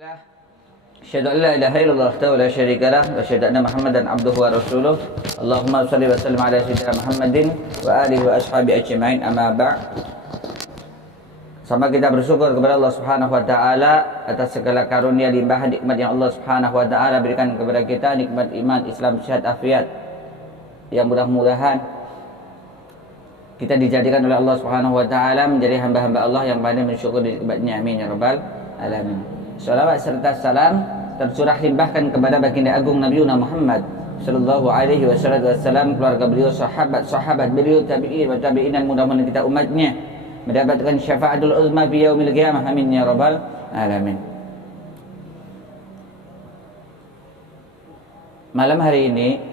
Asyhadu an la ilaha illallah wahdahu la syarika lah wa asyhadu anna Muhammadan abduhu wa rasuluh. Allahumma shalli wa sallim ala sayyidina Muhammadin wa alihi wa ashabi ajma'in, amma ba'd. Sama kita bersyukur kepada Allah Subhanahu wa taala atas segala karunia limpah nikmat yang Allah Subhanahu wa taala berikan kepada kita, nikmat iman, Islam, sehat, afiat. Yang mudah-mudahan kita dijadikan oleh Allah Subhanahu wa taala menjadi hamba-hamba Allah yang pandai mensyukur nikmatnya. Amin ya rabbal alamin. Salawat serta salam tercurah limpahkan kepada baginda agung Nabi Muhammad sallallahu alaihi wasallam, keluarga beliau, sahabat beliau, tabi'in wa tabi'in, dan mudah-mudahan kita umatnya mendapatkan syafaatul uzma fi yaumil qiyamah. Amin ya rabbal alamin. Malam hari ini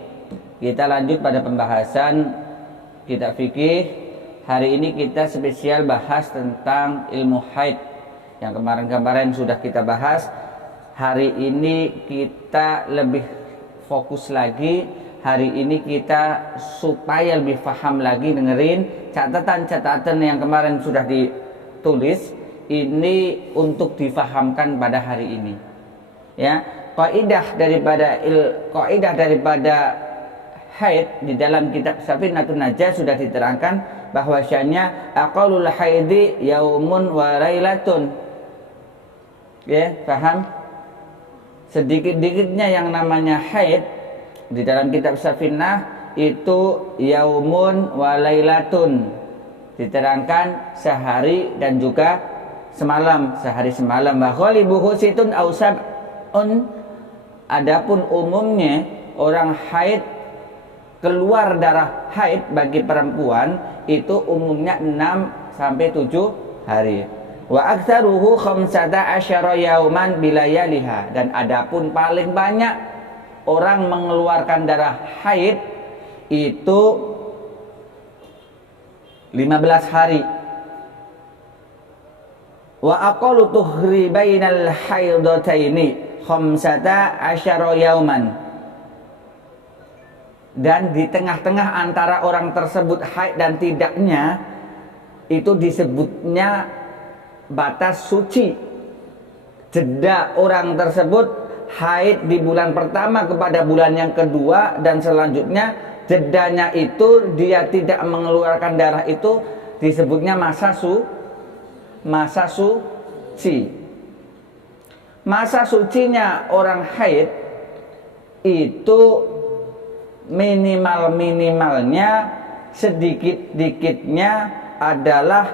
kita lanjut pada pembahasan kitab fikih. Hari ini kita spesial bahas tentang ilmu haid. Yang kemarin-kemarin sudah kita bahas. Hari ini kita lebih fokus lagi. Hari ini kita supaya lebih paham lagi, dengerin catatan-catatan yang kemarin sudah ditulis. Ini untuk difahamkan pada hari ini. Ya, kaidah daripada haid di dalam kitab Safinatun Najah sudah diterangkan bahwasanya aqallul haidi yaumun wa lailatun. Ya, paham? Sedikit-dikitnya yang namanya haid di dalam kitab Safinah itu yaumun wa lailatun. Diterangkan sehari dan juga semalam, sehari semalam. Wa ghalibuhu situn aw sab'un. Adapun umumnya orang haid, keluar darah haid bagi perempuan itu umumnya 6 sampai 7 hari. Wa aktsaruhu 15 yauman bilayaliha. Dan adapun paling banyak orang mengeluarkan darah haid itu 15 hari. Wa aqallu tuhri bainal haidataini 15 yauman. Dan di tengah-tengah antara orang tersebut haid dan tidaknya itu disebutnya batas suci. Jeda orang tersebut haid di bulan pertama kepada bulan yang kedua dan selanjutnya, jedanya itu dia tidak mengeluarkan darah, itu disebutnya masa suci. Masa sucinya orang haid itu minimalnya sedikit-dikitnya adalah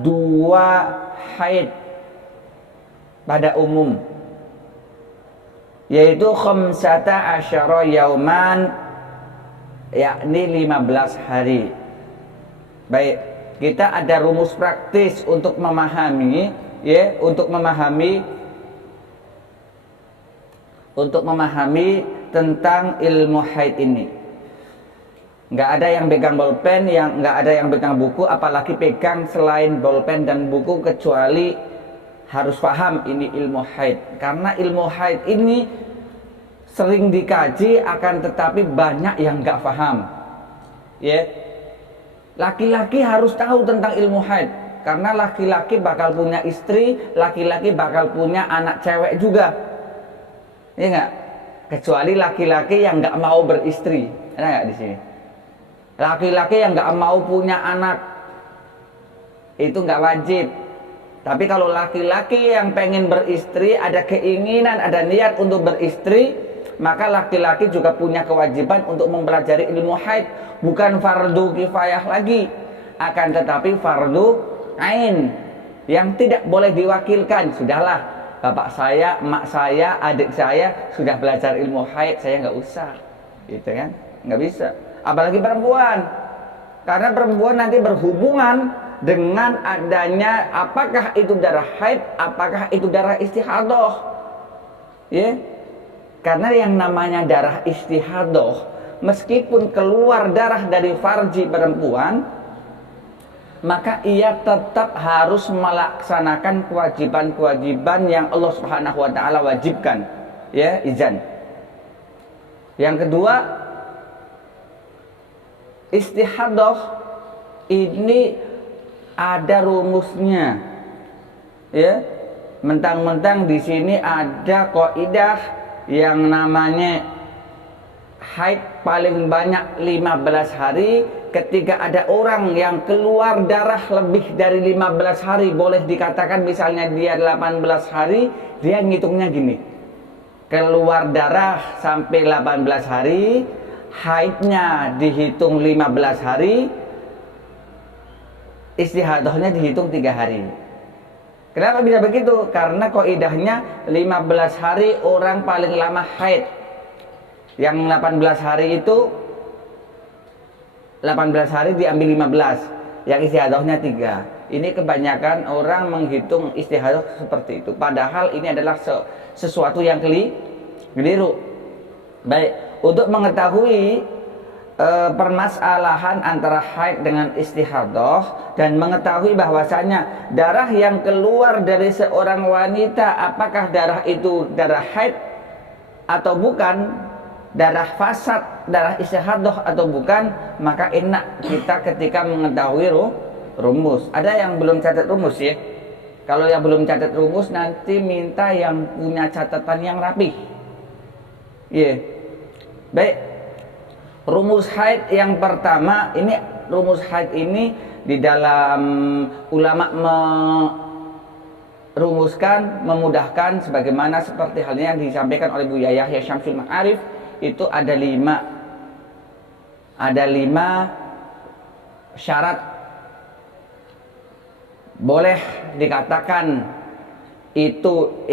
2 haid pada umum, yaitu 15 yauman, yakni 15 hari. Baik, kita ada rumus praktis untuk memahami, ya, untuk memahami tentang ilmu haid ini. Nggak ada yang pegang bolpen, nggak ada yang pegang buku, apalagi pegang selain bolpen dan buku, kecuali harus paham ini ilmu haid. Karena ilmu haid ini sering dikaji, akan tetapi banyak yang nggak paham. Ya, laki-laki harus tahu tentang ilmu haid, karena laki-laki bakal punya istri, laki-laki bakal punya anak cewek juga. Iya nggak? Kecuali laki-laki yang nggak mau beristri, ada nggak di sini? Laki-laki yang nggak mau punya anak itu nggak wajib. Tapi kalau laki-laki yang pengen beristri, ada keinginan, ada niat untuk beristri, maka laki-laki juga punya kewajiban untuk mempelajari ilmu haid. Bukan fardu kifayah lagi, akan tetapi fardu ain yang tidak boleh diwakilkan. Sudahlah, bapak saya, emak saya, adik saya sudah belajar ilmu haid, saya nggak usah, gitu kan? Nggak bisa. Apalagi perempuan, karena perempuan nanti berhubungan dengan adanya apakah itu darah haid, apakah itu darah istihadah, ya. Karena yang namanya darah istihadah, meskipun keluar darah dari farji perempuan, maka ia tetap harus melaksanakan kewajiban-kewajiban yang Allah Subhanahu wa taala wajibkan, ya, izan. Yang kedua, istihadah ini ada rumusnya, ya. mentang-mentang di sini ada kaidah yang namanya haid paling banyak 15 hari. Ketika ada orang yang keluar darah lebih dari 15 hari, boleh dikatakan misalnya dia 18 hari, dia ngitungnya gini. Keluar darah sampai 18 hari, haidnya dihitung 15 hari, istihadahnya dihitung 3 hari. Kenapa bisa begitu? Karena kaidahnya 15 hari orang paling lama haid. Yang 18 hari itu 18 hari diambil 15, yang istihadahnya 3. Ini kebanyakan orang menghitung istihadah seperti itu. Padahal ini adalah sesuatu yang keliru. Baik, untuk mengetahui permasalahan antara haid dengan istihadah dan mengetahui bahwasanya darah yang keluar dari seorang wanita, apakah darah itu darah haid atau bukan, darah fasad, darah istihadah atau bukan, maka enak kita ketika mengetahui rumus. Ada yang belum catat rumus ya? Kalau yang belum catat rumus nanti minta yang punya catatan yang rapi. Iya. Baik. Rumus haid yang pertama, ini rumus haid ini di dalam ulama merumuskan, memudahkan sebagaimana seperti halnya yang disampaikan oleh Buya Yahya Syamsul Ma'arif. Itu ada 5 syarat boleh dikatakan itu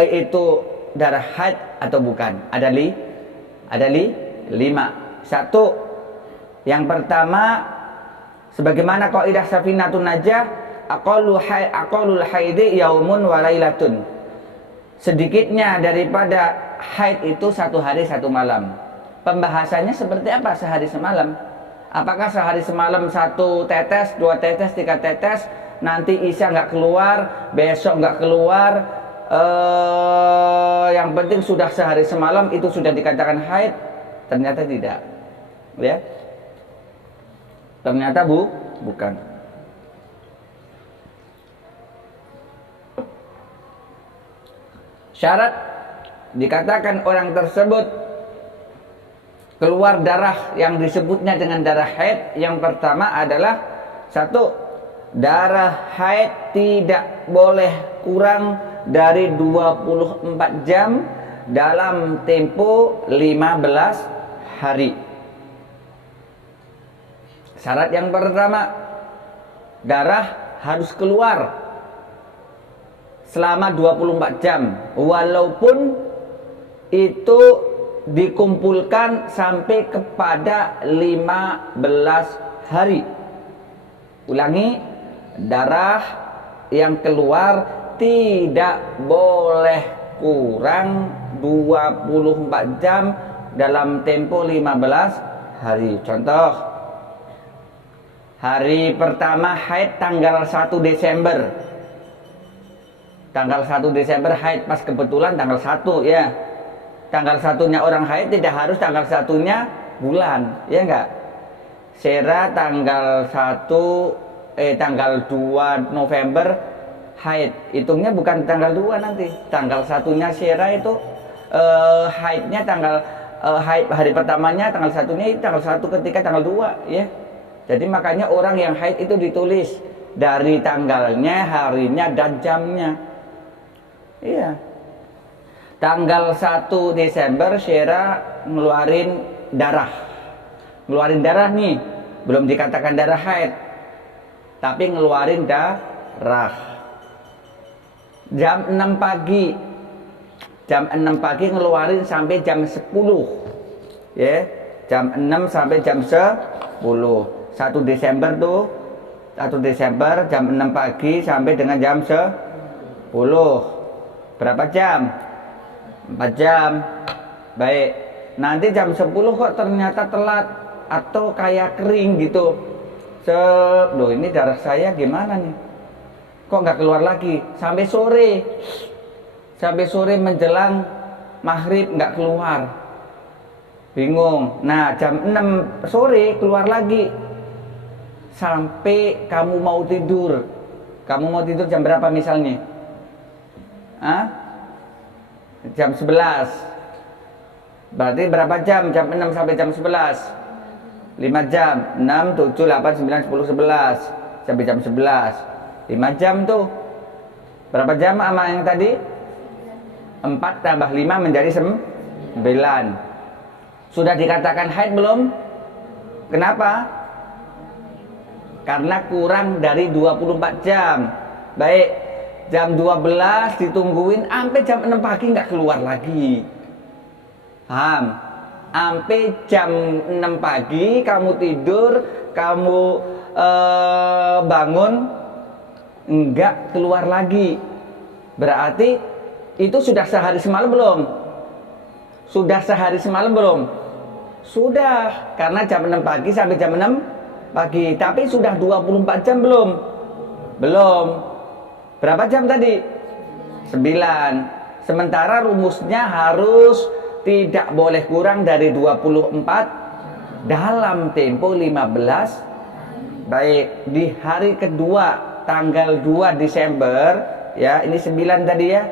itu darah haid atau bukan. Ada 5. Satu, yang pertama, sebagaimana kaidah Safinatun Najah, aqallul haidi yaumun wa lailatun. Sedikitnya daripada haid itu 1 hari 1 malam. Pembahasannya seperti apa sehari semalam? Apakah sehari semalam 1 tetes, 2 tetes, 3 tetes, nanti isya nggak keluar, besok nggak keluar, yang penting sudah sehari semalam itu sudah dikatakan haid? Ternyata tidak, ya. Ternyata bukan. Syarat dikatakan orang tersebut keluar darah yang disebutnya dengan darah haid, yang pertama adalah 1, darah haid tidak boleh kurang dari 24 jam dalam tempo 15 hari. Syarat yang pertama, darah harus keluar selama 24 jam, walaupun itu dikumpulkan sampai kepada 15 hari. Ulangi, darah yang keluar tidak boleh kurang 24 jam dalam tempo 15 hari. Contoh, hari pertama haid tanggal 1 Desember. Tanggal 1 Desember haid, pas kebetulan tanggal 1 ya. Tanggal 1-nya orang haid tidak harus tanggal 1-nya bulan, ya enggak? Sera tanggal 2 November haid. Hitungnya bukan tanggal 2 nanti. Tanggal 1-nya Sera itu haidnya tanggal haid hari pertamanya tanggal 1-nya itu tanggal 1 ketika tanggal 2 ya. Jadi makanya orang yang haid itu ditulis dari tanggalnya, harinya dan jamnya. Iya. Tanggal 1 Desember Syera ngeluarin darah. Ngeluarin darah nih, belum dikatakan darah haid. Tapi ngeluarin darah. Jam 6 pagi. Jam 6 pagi ngeluarin sampai jam 10. Ya, jam 6 sampai jam 10. 1 Desember tuh 1 Desember jam 6 pagi sampai dengan jam 10. Berapa jam? 4 jam. Baik. Nanti jam 10 kok ternyata telat atau kayak kering gitu. Loh, ini darah saya gimana nih? Kok nggak keluar lagi? Sampai sore. Sampai sore menjelang maghrib nggak keluar. Bingung. Nah, jam 6 sore keluar lagi. Sampai kamu mau tidur. Kamu mau tidur jam berapa misalnya? Hah? Jam 11. Berarti berapa jam? Jam 6 sampai jam 11. 5 jam. 6, 7, 8, 9, 10, 11 sampai jam 11. 5 jam tuh. Berapa jam sama yang tadi? 4 tambah 5 menjadi 9. Sudah dikatakan haid belum? Kenapa? Karena kurang dari 24 jam. Baik, jam 12 ditungguin sampai jam 6 pagi nggak keluar lagi. Paham? Sampai jam 6 pagi kamu tidur, kamu bangun nggak keluar lagi. Berarti itu sudah sehari semalam belum? Sudah sehari semalam belum? Sudah, karena jam 6 pagi sampai jam 6 pagi. Tapi sudah 24 jam belum? Belum. Berapa jam tadi? 9. Sementara rumusnya harus tidak boleh kurang dari 24 dalam tempo 15. Baik, di hari kedua tanggal 2 Desember, ya, ini 9 tadi ya.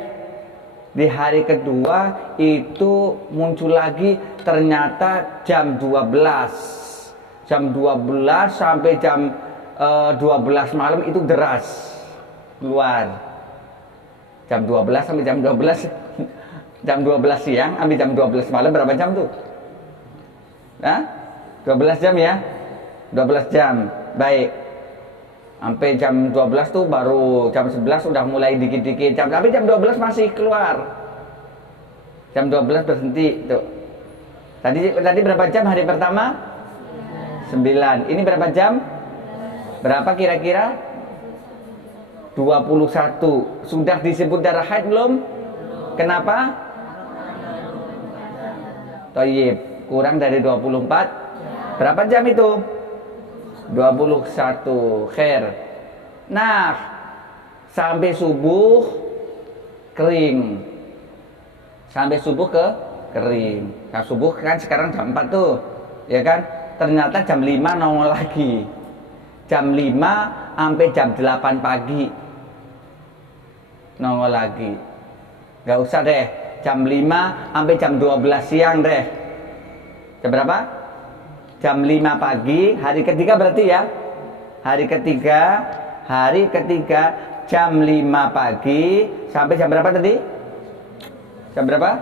Di hari kedua itu muncul lagi ternyata jam 12. Jam 12 sampai jam 12 malam itu deras keluar. Jam 12 sampai jam 12 jam 12 siang sampai jam 12 malam berapa jam tuh? Hah? 12 jam ya? 12 jam. Baik. Sampai jam 12 tuh baru jam 11 sudah mulai dikit-dikit jam, tapi jam 12 masih keluar. Jam 12 berhenti tuh. Tadi berapa jam hari pertama? 9. Ini berapa jam? Berapa kira-kira? 21. Sudah disebut darah haid belum? Kenapa? Thayyib, kurang dari 24. Berapa jam itu? 21. Khair. Nah, sampai subuh kering. Sampai subuh kering. Nah, subuh kan sekarang jam 4 tuh. Ya kan? Ternyata jam 5 nongol lagi. Jam 5 sampai jam 8 pagi. Nongol lagi. Gak usah deh. Jam 5 sampai jam 12 siang deh. Jam berapa? Jam 5 pagi, hari ketiga berarti ya. Hari ketiga jam 5 pagi sampai jam berapa tadi? Jam berapa?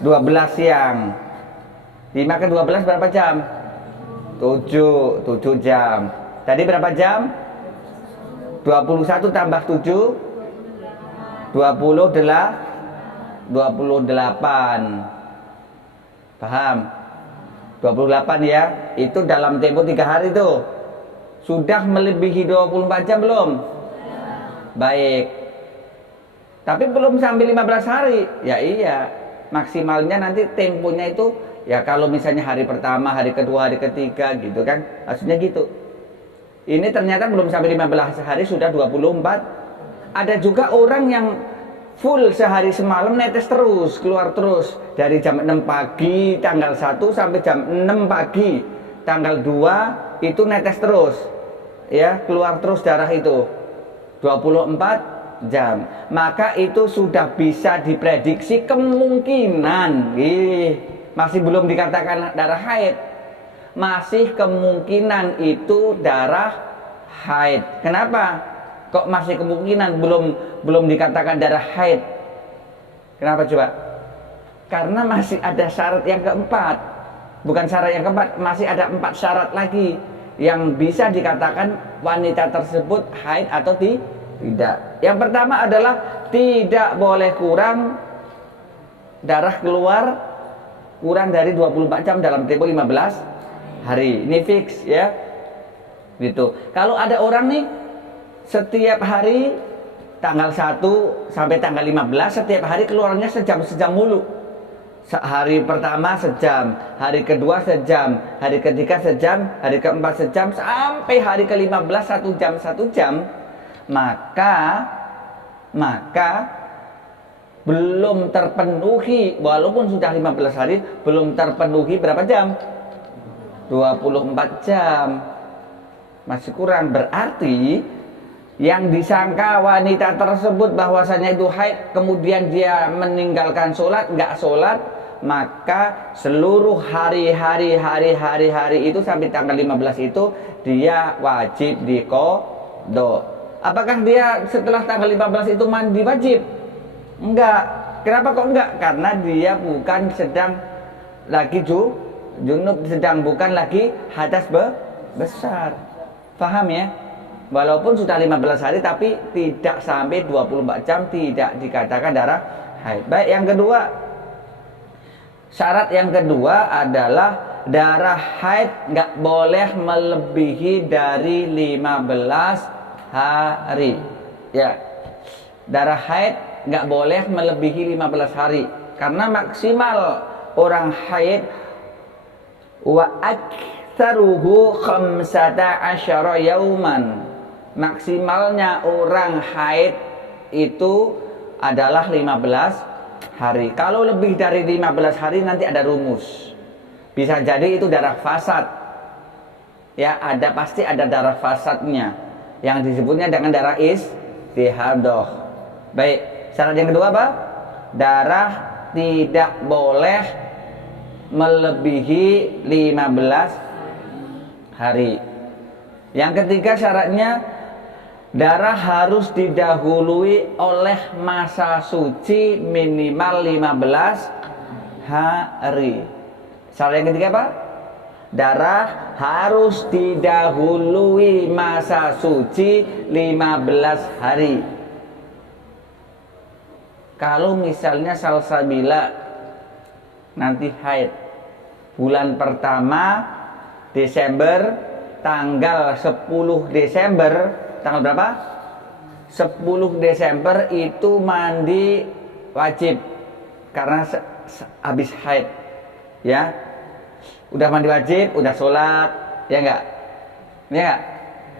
12 siang. 5 ke 12 berapa jam? 7 jam. Tadi berapa jam? 21 tambah 7 28. Paham? 28 ya. Itu dalam tempo 3 hari tuh. Sudah melebihi 24 jam belum? Baik. Tapi belum sampai 15 hari. Ya iya. Maksimalnya nanti temponya itu ya kalau misalnya hari pertama, hari kedua, hari ketiga gitu kan. Maksudnya gitu. Ini ternyata belum sampai 15 hari sudah 24. Ada juga orang yang full sehari semalam netes terus, keluar terus. Dari jam 6 pagi tanggal 1 sampai jam 6 pagi tanggal 2 itu netes terus. Ya, keluar terus darah itu 24 jam. Maka itu sudah bisa diprediksi kemungkinan masih belum dikatakan darah haid. Masih kemungkinan itu darah haid. Kenapa? Kok masih kemungkinan belum dikatakan darah haid? Kenapa coba? Karena masih ada syarat yang keempat. Bukan syarat yang keempat, masih ada 4 syarat lagi yang bisa dikatakan wanita tersebut haid atau tidak. Yang pertama adalah tidak boleh kurang darah keluar kurang dari 24 jam dalam tempo 15 hari. Ini fix ya. Gitu. Kalau ada orang nih setiap hari tanggal 1 sampai tanggal 15 setiap hari keluarnya sejam mulu. Hari pertama sejam, hari kedua sejam, hari ketiga sejam, hari keempat sejam, sampai hari ke-15 1 jam, maka belum terpenuhi, walaupun sudah 15 hari belum terpenuhi berapa jam? 24 jam. Masih kurang. Berarti yang disangka wanita tersebut bahwasanya itu haid, kemudian dia meninggalkan sholat, nggak sholat, maka seluruh hari-hari itu sampai tanggal 15 itu dia wajib diqadha. Apakah dia setelah tanggal 15 itu mandi wajib? Enggak. Kenapa kok enggak? Karena dia bukan sedang lagi junub, sedang bukan lagi hadas besar. Paham ya? Walaupun sudah 15 hari tapi tidak sampai 24 jam tidak dikatakan darah haid. Baik, yang kedua, syarat yang kedua adalah darah haid nggak boleh melebihi dari 15 hari. Ya, darah haid nggak boleh melebihi 15 hari karena maksimal orang haid wa aktsaruhu 15 yauman. Maksimalnya orang haid itu adalah 15 hari. Kalau lebih dari 15 hari nanti ada rumus. Bisa jadi itu darah fasad. Ya, pasti ada darah fasadnya yang disebutnya dengan darah istihadah. Baik, syarat yang kedua apa? Darah tidak boleh melebihi 15 hari. Yang ketiga syaratnya darah harus didahului oleh masa suci minimal 15 hari. Syarat yang ketiga apa? Darah harus didahului masa suci 15 hari. Kalau misalnya salsabila nanti haid bulan pertama Desember, tanggal 10 Desember, tanggal berapa? 10 Desember itu mandi wajib karena habis haid. Ya, udah mandi wajib, udah sholat, ya enggak? Ya enggak?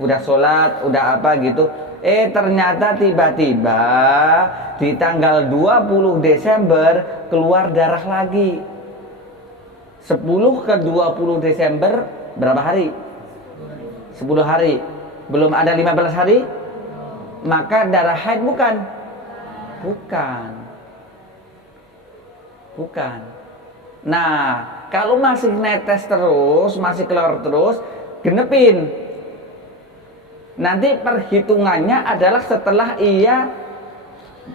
Udah sholat, udah apa gitu. Ternyata tiba-tiba di tanggal 20 Desember keluar darah lagi. 10 ke 20 Desember berapa hari? 10 hari. Belum ada 15 hari, maka darah haid bukan. Nah, kalau masih netes terus, masih keluar terus, genepin. Nanti perhitungannya adalah setelah ia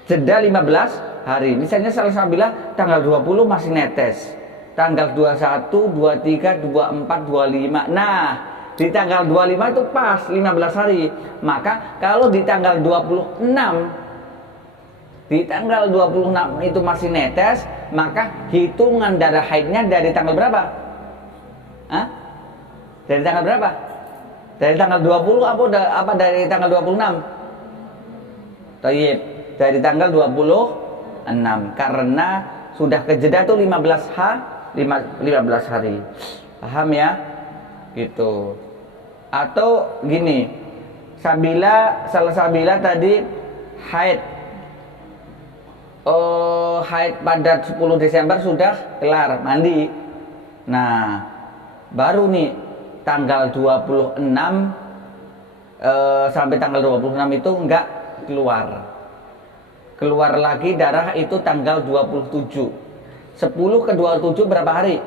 jeda 15 hari. Misalnya salsabila tanggal 20 masih netes, tanggal 21, 23, 24, 25. Nah, di tanggal 25 itu pas 15 hari. Maka kalau di tanggal 26 itu masih netes, maka hitungan darah haidnya dari tanggal berapa? Dari tanggal berapa? Dari tanggal 20 apa dari tanggal 26? Thayyib, dari tanggal 26 karena sudah kejeda tuh 15 hari. Paham ya? Gitu. Atau gini, salsabila tadi haid haid pada 10 Desember sudah kelar mandi. Nah, baru nih tanggal 26 sampai tanggal 26 itu enggak keluar lagi darah itu tanggal 27. 10 ke 27 berapa hari?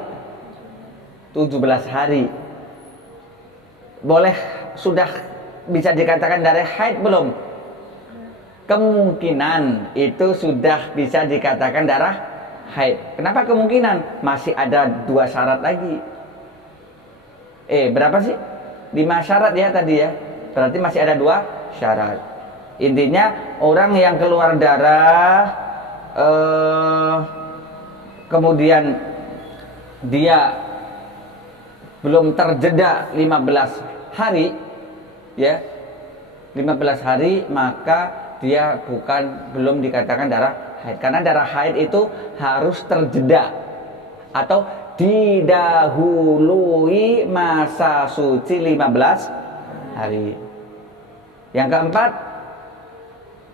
17 hari. Boleh sudah bisa dikatakan darah haid belum? Kemungkinan itu sudah bisa dikatakan darah haid. Kenapa kemungkinan? Masih ada 2 syarat lagi. Berapa sih? 5 syarat ya tadi ya. Berarti masih ada 2 syarat. Intinya orang yang keluar darah kemudian dia belum terjeda 15 hari ya, 15 hari, maka dia belum dikatakan darah haid. Karena darah haid itu harus terjeda atau didahului masa suci 15 hari. Yang keempat,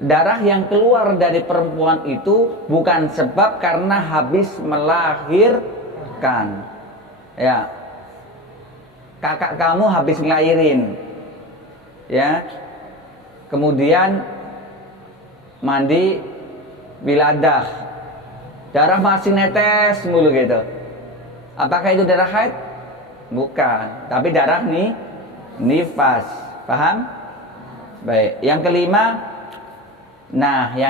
darah yang keluar dari perempuan itu bukan sebab karena habis melahirkan. Ya, kakak kamu habis ngelahirin, ya, kemudian mandi wiladah, darah masih netes mulu gitu. Apakah itu darah haid? Bukan, tapi darah nifas. Paham? Baik. Yang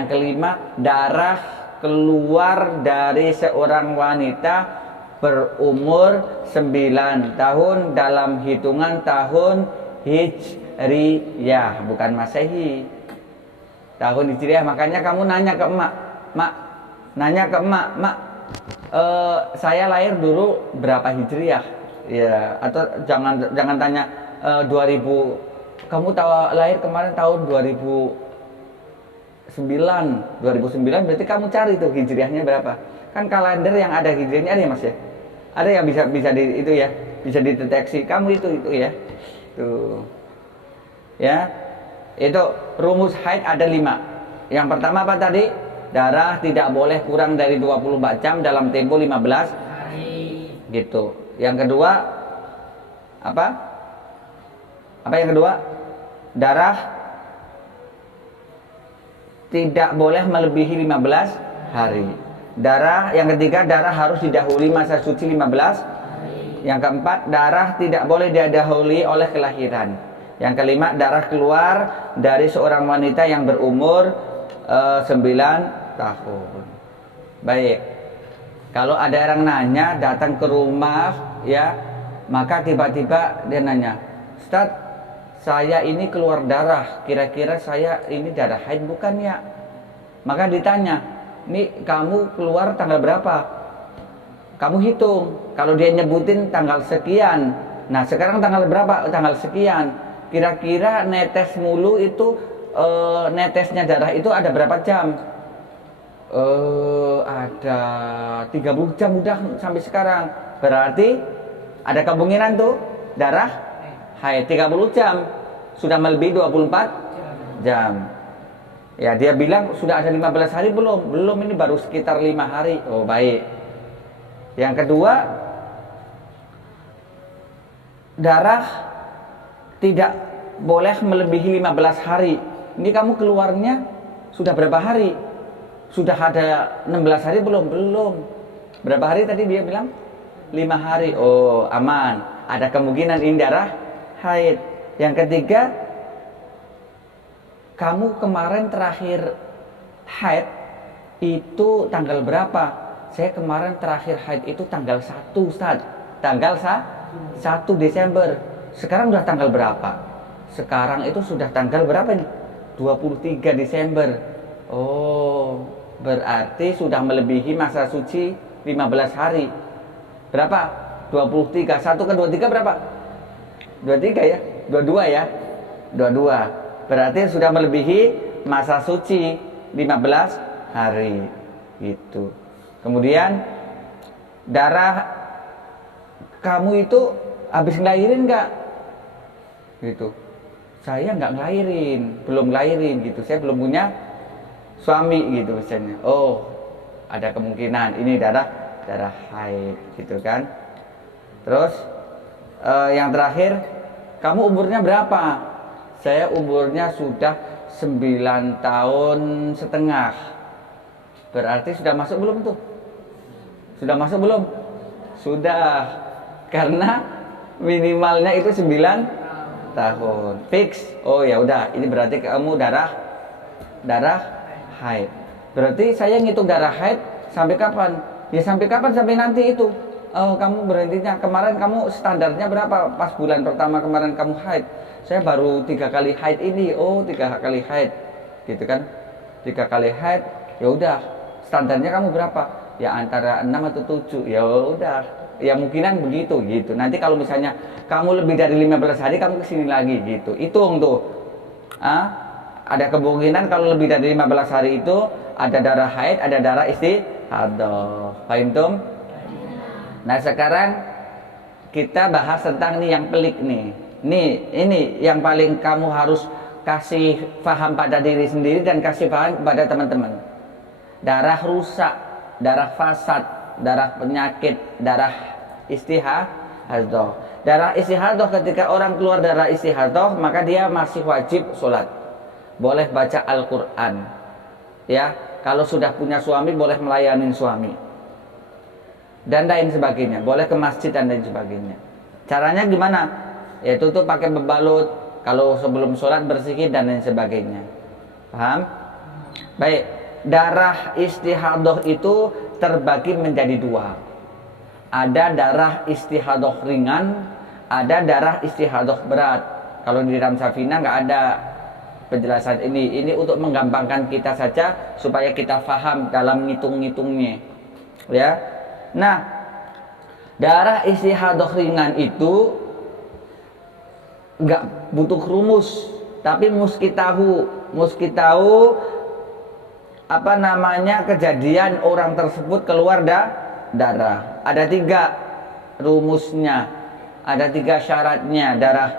kelima, darah keluar dari seorang wanita berumur 9 tahun dalam hitungan tahun Hijriyah, bukan Masehi. Tahun Hijriyah. Makanya kamu nanya ke emak, mak, saya lahir dulu berapa Hijriyah? Ya, atau jangan tanya 2000, kamu tahu lahir kemarin tahun 2009 berarti kamu cari tuh Hijriyahnya berapa. Kan kalender yang ada Hijriyahnya ada ya Mas ya? Ada yang bisa itu ya, bisa dideteksi. Kamu itu ya. Tuh. Ya. Itu rumus haid ada 5. Yang pertama apa tadi? Darah tidak boleh kurang dari 24 jam dalam tempo 15 hari. Gitu. Yang kedua apa? Apa yang kedua? Darah tidak boleh melebihi 15 hari. Yang ketiga, darah harus didahului masa suci 15 hari. Yang keempat, darah tidak boleh didahului oleh kelahiran. Yang kelima, darah keluar dari seorang wanita yang berumur 9 tahun. Baik. Kalau ada orang nanya datang ke rumah ya, maka tiba-tiba dia nanya, "Ustaz, saya ini keluar darah, kira-kira saya ini darah haid bukan ya?" Maka ditanya, "Nih kamu keluar tanggal berapa?" Kamu hitung. Kalau dia nyebutin tanggal sekian, nah sekarang tanggal berapa? Tanggal sekian. Kira-kira netes mulu itu, netesnya darah itu ada berapa jam? Ada 30 jam udah sampai sekarang. Berarti ada kemungkinan tuh darah haid 30 jam. Sudah melebihi 24 jam. Ya, dia bilang sudah ada 15 hari belum? Belum, ini baru sekitar 5 hari. Oh, baik. Yang kedua, darah tidak boleh melebihi 15 hari. Ini kamu keluarnya sudah berapa hari? Sudah ada 16 hari belum? Belum. Berapa hari tadi dia bilang? 5 hari. Oh, aman. Ada kemungkinan ini darah haid. Yang ketiga, kamu kemarin terakhir haid itu tanggal berapa? Saya kemarin terakhir haid itu tanggal 1, Ustaz. Tanggal 1 Desember. Sekarang udah tanggal berapa? Sekarang itu sudah tanggal berapa nih? 23 Desember. Oh, berarti sudah melebihi masa suci 15 hari. Berapa? 23. 1 ke 23 berapa? 23 ya? 22 ya? 22. Berarti sudah melebihi masa suci 15 hari. Gitu. Kemudian darah kamu itu habis ngelahirin enggak? Gitu. Saya enggak ngelahirin, belum ngelahirin gitu. Saya belum punya suami gitu misalnya. Oh, ada kemungkinan ini darah haid gitu kan. Terus yang terakhir, kamu umurnya berapa? Saya umurnya sudah 9 tahun setengah. Berarti sudah masuk belum tuh? Sudah masuk belum? Sudah. Karena minimalnya itu 9 tahun. Fix. Oh ya udah, ini berarti kamu darah haid. Berarti saya ngitung darah haid sampai kapan? Ya sampai kapan? Sampai nanti itu. Oh, kamu berhentinya kemarin, kamu standarnya berapa pas bulan pertama kemarin kamu haid? Saya baru 3 kali haid ini. Oh, 3 kali haid. Gitu kan? 3 kali haid. Ya udah, standarnya kamu berapa? Ya antara 6 atau 7. Ya udah. Ya mungkinan begitu gitu. Nanti kalau misalnya kamu lebih dari 15 hari kamu kesini lagi gitu. Hitung tuh. Ada kemungkinan kalau lebih dari 15 hari itu ada darah haid, ada darah istihadah. Paham tum? Nah, sekarang kita bahas tentang nih yang pelik nih. Ini yang paling kamu harus kasih paham pada diri sendiri dan kasih paham kepada teman-teman. Darah rusak, darah fasad, darah penyakit, darah istihadah. Darah istihadah, ketika orang keluar darah istihadah, maka dia masih wajib sholat. boleh baca Al-Quran. Ya, kalau sudah punya suami boleh melayani suami. Dan lain sebagainya, boleh ke masjid dan lain sebagainya. Caranya gimana? Yaitu tuh pakai bebalut, kalau sebelum sholat bersihin dan lain sebagainya. Paham? Baik, darah istihadah itu terbagi menjadi dua. Ada darah istihadah ringan, ada darah istihadah berat. Kalau di dalam Safina nggak ada penjelasan ini. Ini untuk menggampangkan kita saja supaya kita paham dalam ngitung-ngitungnya. Ya. Nah, darah istihadah ringan itu nggak butuh rumus, tapi mesti tahu apa namanya kejadian orang tersebut keluar darah. Ada 3 rumusnya, ada 3 syaratnya darah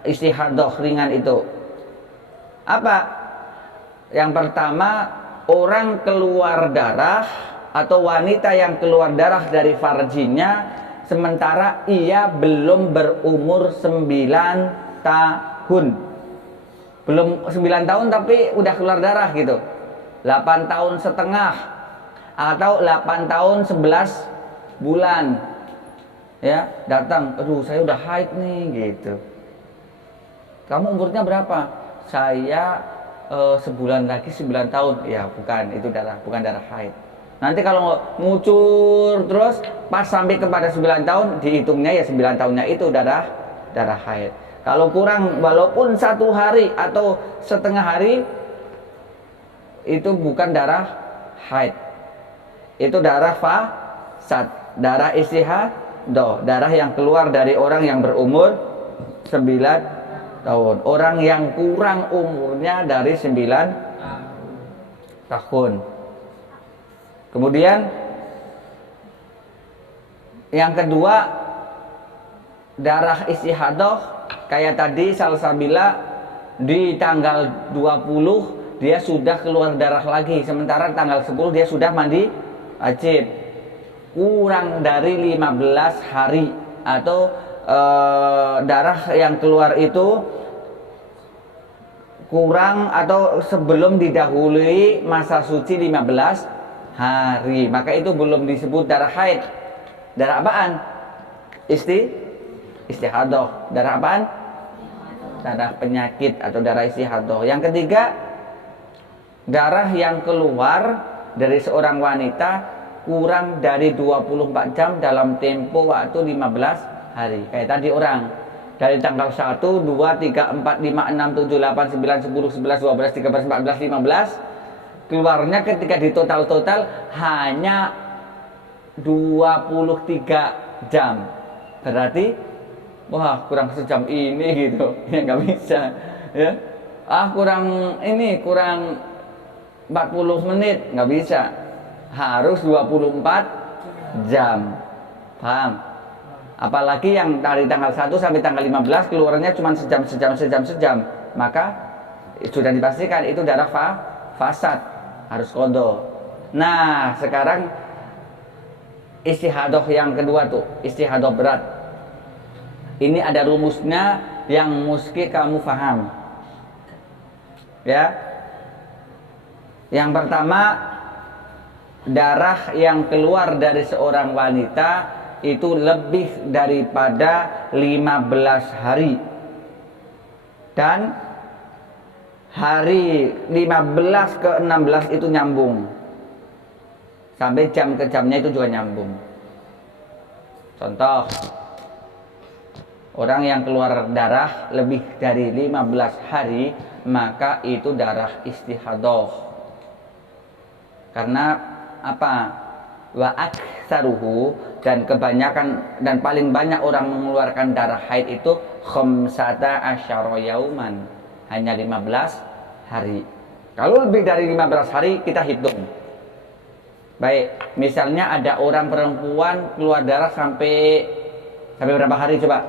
istihadah ringan itu. Apa? Yang pertama, orang keluar darah atau wanita yang keluar darah dari farjinya sementara ia belum berumur 9 tahun. Belum 9 tahun tapi udah keluar darah gitu. 8 tahun setengah atau 8 tahun 11 bulan. Ya, datang, aduh saya udah haid nih gitu. Kamu umurnya berapa? Saya sebulan lagi 9 tahun. Ya, bukan, itu bukan darah haid. Nanti kalau ngucur terus pas sampai kepada 9 tahun dihitungnya ya 9 tahunnya itu darah haid. Kalau kurang walaupun 1 hari atau setengah hari itu bukan darah haid. Itu darah fasad, darah istihadah, darah yang keluar dari orang yang berumur 9 tahun. Orang yang kurang umurnya dari 9 tahun. Kemudian yang kedua, darah istihadah kayak tadi salsabila di tanggal 20 dia sudah keluar darah lagi, sementara tanggal 10 dia sudah mandi wajib. Kurang dari 15 hari atau darah yang keluar itu kurang atau sebelum didahului masa suci 15 hari, maka itu belum disebut darah haid. Darah apaan? Istihadah. Darah apaan? Darah penyakit atau darah istihadah. Yang ketiga, darah yang keluar dari seorang wanita kurang dari 24 jam dalam tempo waktu 15 hari. Kayak tadi orang dari tanggal 1, 2, 3, 4, 5, 6, 7, 8, 9, 10, 11, 12, 13, 14, 15 keluarnya ketika di total hanya 23 jam. Berarti wah kurang sejam ini gitu. Ya nggak bisa ya. Kurang 40 menit, nggak bisa. Harus 24 jam. Paham? Apalagi yang dari tanggal 1 sampai tanggal 15 keluarnya cuma sejam. Maka sudah dipastikan itu darah fasad, harus qadha. Nah, sekarang istihadah yang kedua tuh, istihadah berat. Ini ada rumusnya yang mesti kamu paham. Ya. Yang pertama, darah yang keluar dari seorang wanita itu lebih daripada 15 hari. Dan hari 15 ke 16 itu nyambung. Sampai jam ke jamnya itu juga nyambung. Contoh, orang yang keluar darah lebih dari 15 hari, maka itu darah istihadah. Karena apa? Wa aktsaruhu, dan kebanyakan dan paling banyak orang mengeluarkan darah haid itu khamsata asyara yauman, hanya 15 hari. Kalau lebih dari 15 hari kita hitung. Baik, misalnya ada orang perempuan keluar darah sampai berapa hari coba?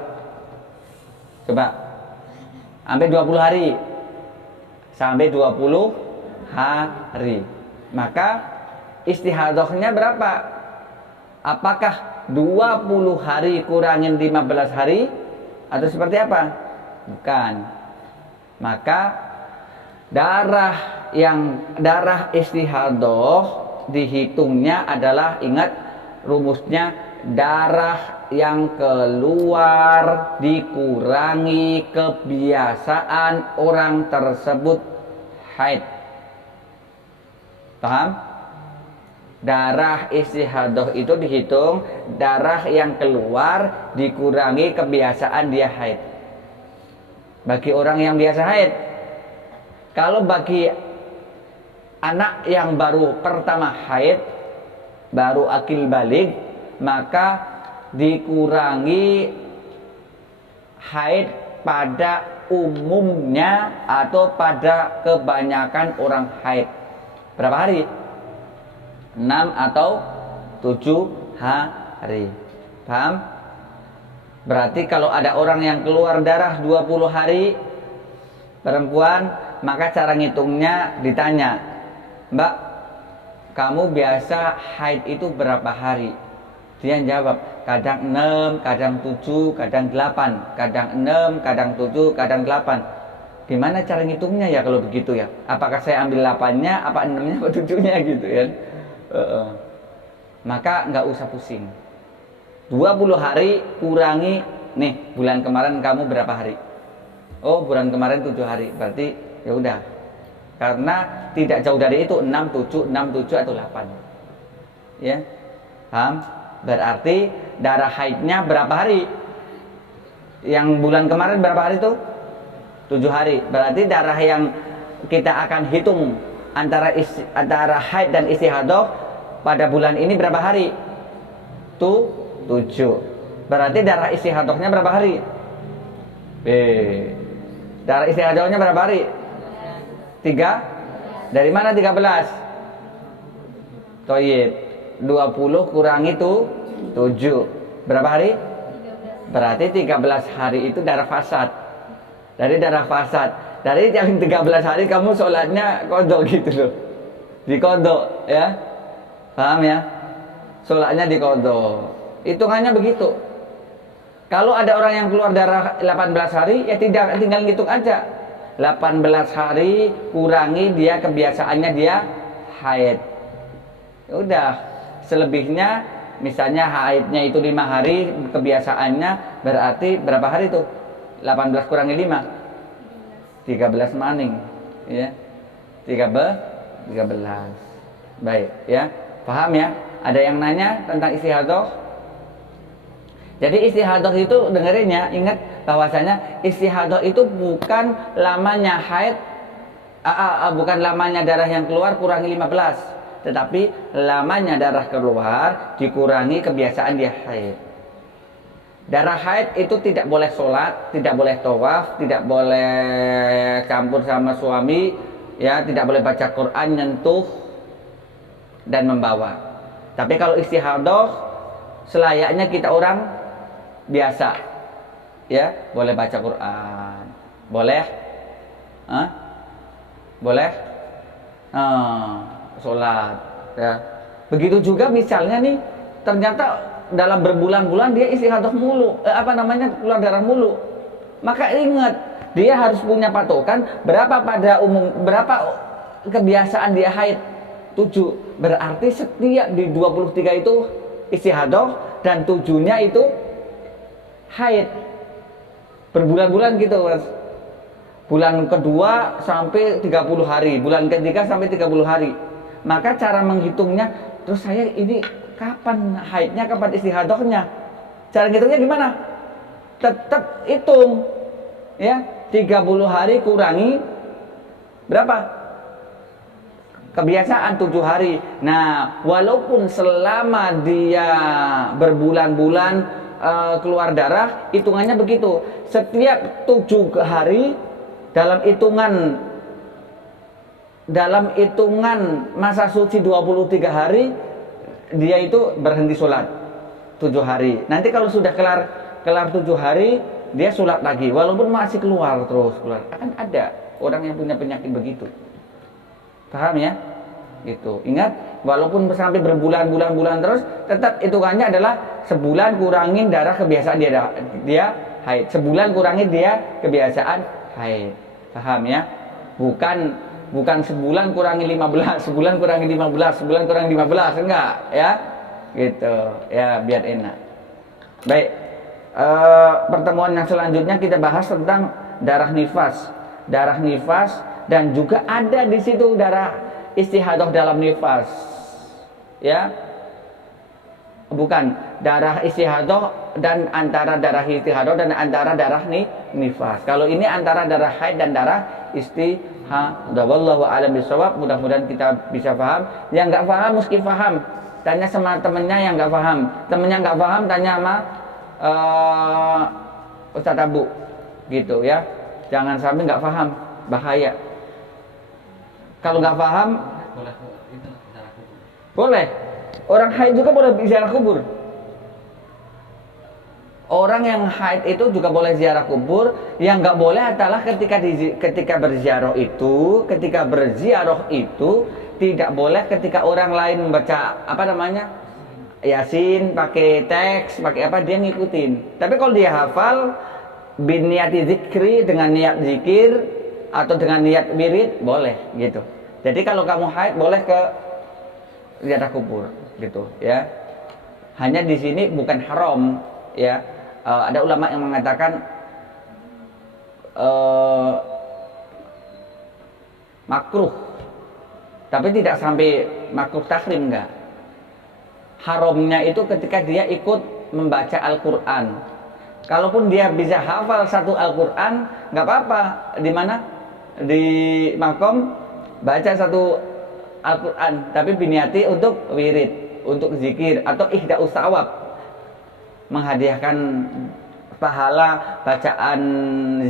Sampai 20 hari. Sampai 20 hari. Maka istihadahnya berapa? Apakah 20 hari kurangin 15 hari atau seperti apa? Bukan. Maka Darah istihadah dihitungnya adalah, ingat rumusnya, darah yang keluar dikurangi kebiasaan orang tersebut haid. Paham? Darah istihadah itu dihitung darah yang keluar dikurangi kebiasaan dia haid. Bagi orang yang biasa haid. Kalau bagi anak yang baru pertama haid, baru akil balik, maka dikurangi haid pada umumnya atau pada kebanyakan orang haid. Berapa hari? 6 atau 7 hari. Paham? Berarti kalau ada orang yang keluar darah 20 hari, perempuan, maka cara ngitungnya ditanya, Mbak, kamu biasa haid itu berapa hari? Dia jawab, kadang 6, kadang 7, kadang 8, kadang 6, kadang 7, kadang 8. Gimana cara ngitungnya ya kalau begitu ya? Apakah saya ambil 8-nya, apa 6-nya, apa 7-nya gitu ya? Maka nggak usah pusing. 20 hari kurangi, nih bulan kemarin kamu berapa hari? Oh, bulan kemarin 7 hari. Berarti ya udah. Karena tidak jauh dari itu, 6, 7, 6, 7 atau 8. Ya. Paham? Berarti darah haidnya berapa hari? Yang bulan kemarin berapa hari tuh? 7 hari. Berarti darah yang kita akan hitung antara haid dan istihadah pada bulan ini berapa hari? Tuh 7. Berarti darah istihadahnya berapa hari? Darah istihadahnya berapa hari? 3. Dari mana 13? Toyib. 20 kurangi itu 7. Berapa hari? Berarti 13 hari itu darah fasad. Dari darah fasad. Dari yang 13 hari kamu sholatnya kodok gitu loh. Dikodok ya. Paham ya? Sholatnya dikodok. Hitungannya begitu. Kalau ada orang yang keluar darah 18 hari, ya tinggal ngitung aja. 18 hari kurangi dia kebiasaannya dia haid. Ya udah, selebihnya misalnya haidnya itu 5 hari, kebiasaannya berarti berapa hari tuh? 18 kurangi 5. 13 maning, ya. 13. Baik, ya. Paham ya? Ada yang nanya tentang istihadah? Jadi istihadah itu dengerin ya, ingat bahwasanya istihadah itu bukan lamanya haid, bukan lamanya darah yang keluar kurangi 15, tetapi lamanya darah keluar dikurangi kebiasaan dia haid. Darah haid itu tidak boleh sholat, tidak boleh tawaf, tidak boleh campur sama suami, ya, tidak boleh baca Quran, nyentuh dan membawa. Tapi kalau istihadah selayaknya kita orang biasa, ya, boleh baca Quran, boleh, boleh, sholat, ya. Begitu juga misalnya nih, ternyata dalam berbulan-bulan dia istihadah mulu, keluar darah mulu, maka ingat dia harus punya patokan berapa berapa kebiasaan dia haid. 7. Berarti setiap di 23 itu istihadah dan 7-nya itu haid. Berbulan-bulan gitu, Mas. Bulan kedua sampai 30 hari, bulan ketiga sampai 30 hari. Maka cara menghitungnya, terus saya ini kapan haidnya, kapan istihadahnya? Cara ngitungnya gimana? Tetap hitung, ya, 30 hari kurangi berapa? Kebiasaan 7 hari. Nah, walaupun selama dia berbulan-bulan keluar darah, hitungannya begitu. Setiap 7 hari dalam hitungan masa suci 23 hari dia itu berhenti sholat 7 hari. Nanti kalau sudah kelar 7 hari dia sholat lagi, walaupun masih keluar terus keluar. Akan ada orang yang punya penyakit begitu. Paham ya? Gitu. Ingat, walaupun sampai berbulan-bulan terus, tetap hitungannya adalah sebulan kurangin darah kebiasaan dia haid. Sebulan kurangin dia kebiasaan haid. Paham ya? Bukan bukan sebulan kurangi 15, sebulan kurangi 15, sebulan kurangi 15, enggak ya. Gitu ya, biar enak. Baik. Pertemuan yang selanjutnya kita bahas tentang darah nifas. Darah nifas dan juga ada di situ darah istihadah dalam nifas. Ya. Bukan darah istihadah dan antara darah istihadah dan antara darah nifas. Kalau ini antara darah haid dan darah istihadah. Wallahu a'lam bishawab. Mudah-mudahan kita bisa paham. Yang enggak paham mesti paham. Tanya sama temennya yang enggak paham. Temennya enggak paham tanya sama Ustadz Abu. Gitu ya. Jangan sampai enggak paham, bahaya. Kalau enggak paham boleh. Orang haid juga boleh ziarah kubur. Orang yang haid itu juga boleh ziarah kubur. Yang nggak boleh adalah ketika berziarah itu, tidak boleh ketika orang lain membaca Yasin, pakai teks, pakai apa dia ngikutin. Tapi kalau dia hafal biniati zikri, dengan niat zikir atau dengan niat wirid boleh gitu. Jadi kalau kamu haid boleh ke ziarah kubur gitu ya. Hanya di sini bukan haram ya. Ada ulama yang mengatakan makruh, tapi tidak sampai makruh tahrim, enggak. Haramnya itu ketika dia ikut membaca Al-Quran. Kalaupun dia bisa hafal satu Al-Quran, nggak apa-apa. Di mana? Di makom baca satu Al-Quran, tapi biniati untuk wirid, untuk zikir atau ihda'us sawab, menghadiahkan pahala bacaan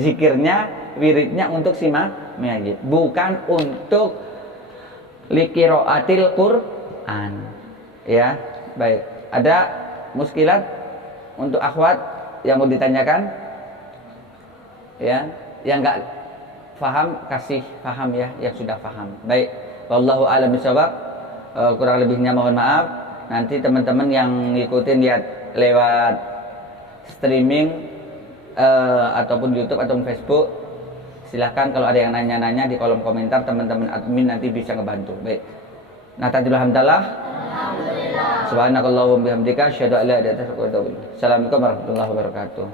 zikirnya, wiridnya untuk si mayit, bukan untuk liqiraatil Quran. Ya, baik. Ada muskilat untuk akhwat yang mau ditanyakan? Ya, yang enggak paham kasih paham ya, yang sudah paham. Baik. Wallahu a'lam bishawab. Kurang lebihnya mohon maaf. Nanti teman-teman yang ngikutin lihat lewat streaming ataupun YouTube ataupun Facebook, silahkan kalau ada yang nanya-nanya di kolom komentar, teman-teman admin nanti bisa ngebantu. Baik. Natajul hamdalah. Subhanakallahumma bihamdika asyhadu an la ilaha illa anta astaghfiruka wa atubu ilaik. Assalamualaikum warahmatullahi wabarakatuh.